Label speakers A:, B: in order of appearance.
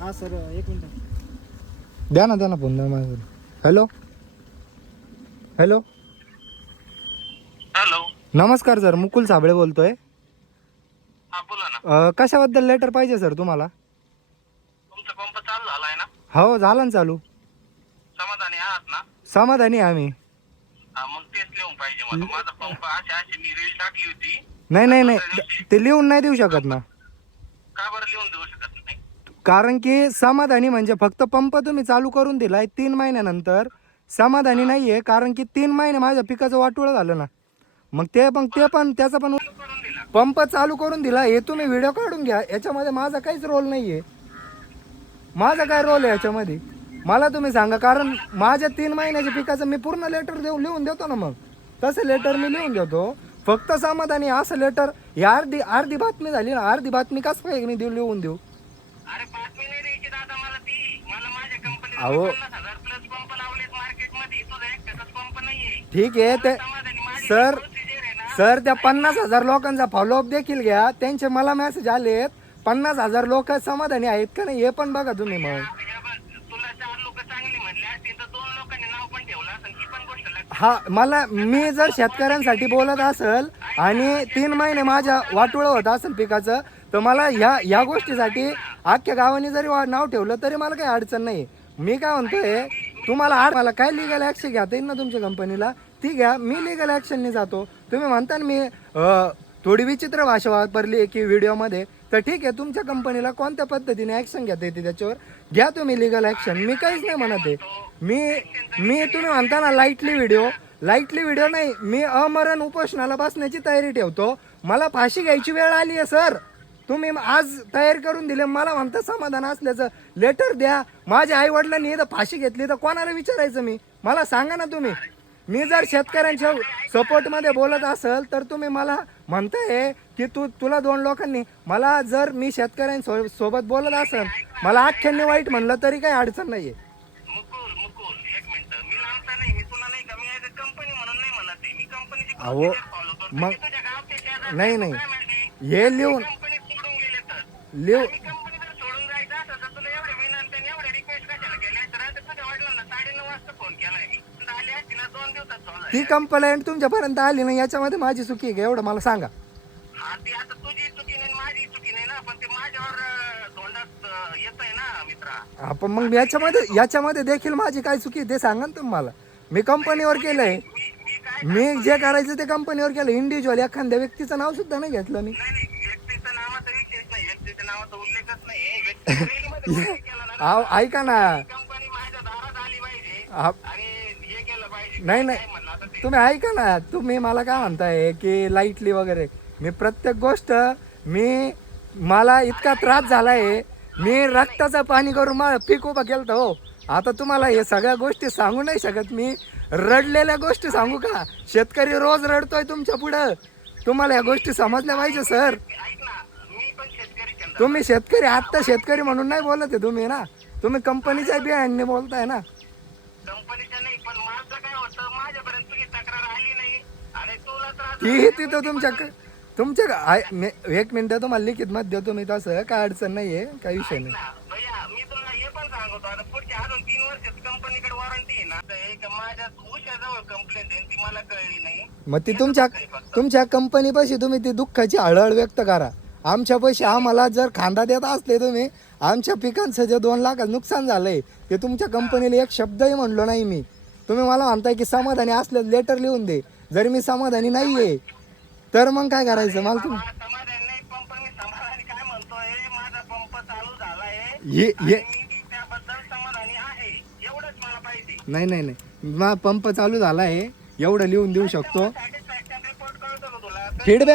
A: हा सर एक मिनिट.
B: द्या ना द्या ना फोन द्या माझ्याकडे हॅलो? हॅलो?
C: हॅलो?
B: नमस्कार सर. मुकुल साबळे बोलतोय.
C: हा बोला ना.
B: अ, कशाबद्दल लेटर पाहिजे सर तुम्हाला?
C: तुमचा पंप चालू झालाय ना?
B: हो झालं ना चालू.
C: समाधानी आहात ना?
B: समाधानी आहे आम्ही.
C: हा मग तेच लिहून पाहिजे मला. माझा पंप अशी अशी मी रील टाकली होती.
B: नाही नाही नाही. ते लिहून नाही देऊ शकत ना.
C: का बरं लिहून देऊ शकत
B: कारण की समाधानी म्हणजे फक्त पंप तुम्ही चालू करून दिलाय तीन महिन्यानंतर समाधानी नाहीये कारण की तीन महिने माझ्या पिकाचं वाटोळं झालं ना. मग ते पण ते पण त्याचं पण
C: दिला
B: पंप चालू करून दिला हे तुम्ही व्हिडिओ काढून घ्या. याच्यामध्ये माझा काहीच रोल नाहीये. माझा काय रोल आहे याच्यामध्ये? मला तुम्ही सांगा कारण माझ्या तीन महिन्याच्या पिकाचं मी पूर्ण लेटर देऊन लिहून देतो ना मग. तसं लेटर मी लिहून देतो फक्त समाधानी असं लेटर ही अर्धी अर्धी बातमी झाली ना अर्धी बातमी कसं काय मी देऊ लिहून देऊ?
C: नाहीये.
B: ठीक आहे ते सर सर त्या पन्नास हजार लोकांचा फॉलोअप देखील घ्या. त्यांचे मला मेसेज आलेत पन्नास हजार लोक समाधानी आहेत का नाही हे पण बघा तुम्ही मग.
C: हे
B: मला मी जर शेतकऱ्यांसाठी बोलत असेल आणि तीन महिने माझ्या वाटोळं होत असेल पिकाचं तर मला ह्या ह्या गोष्टीसाठी अख्ख्या गावाने जरी नाव ठेवलं तरी मला काही अडचण नाही. मी काय म्हणतोय तुम्हाला आड मला काय लिगल ऍक्शन घेता येईल ना तुमच्या कंपनीला ती घ्या मी लिगल ऍक्शनने जातो. तुम्ही म्हणता ना मी थोडी विचित्र भाषा वापरली की व्हिडिओमध्ये तर ठीक आहे तुमच्या कंपनीला कोणत्या पद्धतीने ऍक्शन घेता येते त्याच्यावर? घ्या तुम्ही लिगल ऍक्शन मी काहीच नाही म्हणत आहे. मी मी तुम्ही म्हणता ना लाईटली व्हिडिओ लाईटली व्हिडिओ नाही मी अमरण उपोषणाला बसण्याची तयारी ठेवतो. मला फाशी घ्यायची वेळ आली आहे सर तुम्ही आज तयार करून दिले मला म्हणता समाधान असल्याचं. लेटर द्या. माझ्या आई वडिलांनी इथं फाशी घेतली तर कोणाला विचारायचं मी? मला सांगा ना तुम्ही. मी जर शेतकऱ्यांच्या सपोर्टमध्ये बोलत असेल तर तुम्ही मला म्हणताय की तू तुला दोन लोकांनी मला जर मी शेतकऱ्यांसो सोबत बोलत असेल मला अख्ख्यांनी वाईट म्हणलं तरी काही अडचण
C: नाही आहे.
B: अहो, मग- नाही नाही? हे लिहून
C: तर
B: लिहू
C: मी कंपनी जर सोडून जायचं असेल तर तुला एवढे विनंती आणि एवढे रिक्वेस्ट कशाला केल्या तर आता तुझ्या वडिलांना साडेनऊ वाजता फोन केलाय मी. आली असती ना दोन दिवसात solve
B: ती. कंप्लेंट तुमच्यापर्यंत आली नाही याच्यामध्ये माझी चुकी आहे का? एवढं मला सांगा.
C: हा ती आता तुझी चुकी नाही आणि माझी चुकी नाही ना पण ते माझ्यावर अं, धोंडात येत आहे ना मित्रा.
B: आपण मग याच्यामध्ये याच्यामध्ये देखील माझी काय चुकी आहे ते सांगा ना तुम्ही मला. मी कंपनीवर केलंय.
C: मी मी काय
B: मी जे करायचं ते कंपनीवर केलं इंडिव्हिज्युअल एखाद्या व्यक्तीचं नाव सुद्धा नाही घेतलं मी.
C: नाही नाही व्यक्तीचं नावाचा विषयच नाही व्यक्तीच्या नावाचा उल्लेखच नाही
B: ऐका ना.
C: कंपनी माझ्या दारात आली पाहिजे.
B: आ-
C: आणि हे केलं पाहिजे.
B: नाही नाही. तुम्ही ऐका ना. तुम्ही मला काय म्हणताय की लाईटली वगैरे? मी प्रत्येक गोष्ट मी मला इतका त्रास झालाय. मी रक्ताचं पाणी करून मला पीक उभा केलं हो. आता तुम्हाला हे सगळ्या गोष्टी सांगू नाही शकत मी. रडलेल्या गोष्टी सांगू का? शेतकरी रोज रडतोय तुमच्या पुढं. तुम्हाला या गोष्टी समजल्या पाहिजे सर
C: ऐक ना मी पण शेतकरी चंदा
B: तुम्ही शेतकरी आत्ता शेतकरी म्हणून नाही बोलत आहे तुम्ही ना. तुम्ही कंपनीच्या बियाणे बोलताय ना.
C: कंपनीच्या नाही पण माझं काय होतं माझ्यापर्यंत तुझी तक्रार आली नाही. आणि तुला त्रास
B: ती तिथं तुमच्या तुमच्या आय- मी- एक मिनिट तुम्हाला लिखित मत देतो मी तसं काय अडचण नाहीये काही विषय नाही.
C: ना भैया मी तुला हे पण सांगतो आता पुढच्या अजून तीन वर्षात कंपनीकडे वॉरंटी आहे ना तर एक माझ्या उशाजवळ कंप्लेंट आहे ती मला कळली नाही.
B: मग ती तुमच्या तुमच्या कंपनीपाशी तुम्ही ती दुःखाची हळहळ व्यक्त करा. आमच्या पैसे आम्हाला जर खांदा देत असले तुम्ही आमच्या पिकांचं जे दोन लाख नुकसान झालंय ते तुमच्या कंपनीला एक शब्दही म्हणलो नाही मी. तुम्ही मला म्हणताय की समाधानी असलं लेटर लिहून दे. जर मी समाधानी नाहीये तर मग काय करायचं? मला तुम्ही
C: समाधान नाही पंप मी समाधानी काय म्हणतोय? माझा पंप चालू झालाय.
B: ये
C: आणि
B: ये
C: मी त्याबद्दल समाधानी आहे. एवढंच मला पाहिजे
B: नाही नाही नाही. मा पंप चालू झाला आहे एवढं लिहून देऊ शकतो.
C: सॅटिस्फॅक्शन रिपोर्ट कळतो का तुला?
B: फीडबॅक